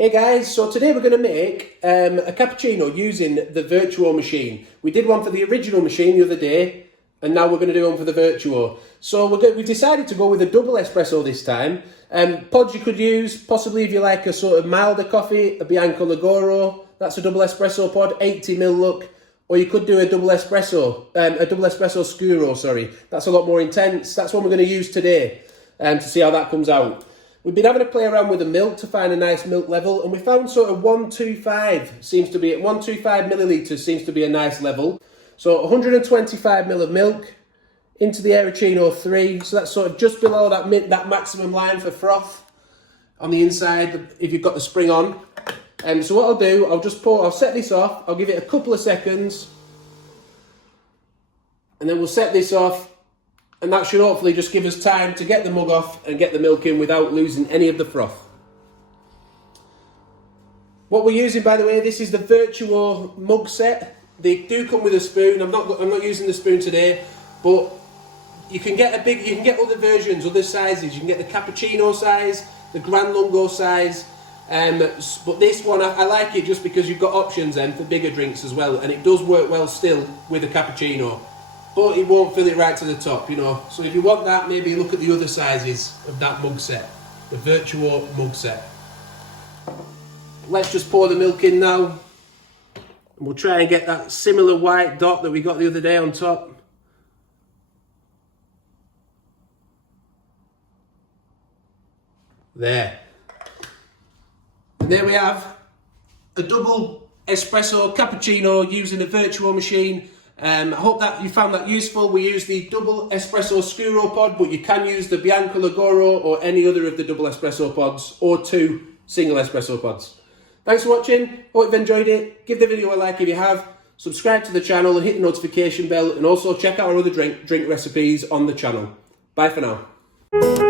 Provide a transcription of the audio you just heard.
Hey guys, so today we're going to make a cappuccino using the Vertuo machine. We did one for the original machine the other day, and now we're going to do one for the Vertuo. So we've decided to go with a double espresso this time. Pods you could use, possibly if you like a sort of milder coffee, a Bianco Lagoro, that's a double espresso pod, 80ml look. Or you could do a double espresso scuro, sorry. That's a lot more intense. That's what we're going to use today to see how that comes out. We've been having a play around with the milk to find a nice milk level, and we found sort of 125 seems to be, 125 millilitres seems to be a nice level. So 125ml of milk into the Aeroccino 3, so that's sort of just below that maximum line for froth on the inside if you've got the spring on. So what I'll do, I'll set this off, I'll give it a couple of seconds, and then we'll set this off. And that should hopefully just give us time to get the mug off and get the milk in without losing any of the froth. What we're using, by the way, this is the Vertuo mug set. They do come with a spoon. I'm not using the spoon today, but you can get other versions, other sizes. You can get the cappuccino size, the Gran Lungo size. But this one, I like it just because you've got options then for bigger drinks as well, and it does work well still with a cappuccino. But it won't fill it right to the top, you know. So if you want that, maybe look at the other sizes of that mug set, the Vertuo mug set. Let's just pour the milk in now. And we'll try and get that similar white dot that we got the other day on top. There. And there we have a double espresso cappuccino using a Vertuo machine. I hope that you found that useful. We use the double espresso scuro pod, but you can use the Bianco Lagoro or any other of the double espresso pods, or 2 single espresso pods. Thanks for watching. Hope you've enjoyed it. Give the video a like if you have. Subscribe to the channel and hit the notification bell, and also check out our other drink recipes on the channel. Bye for now.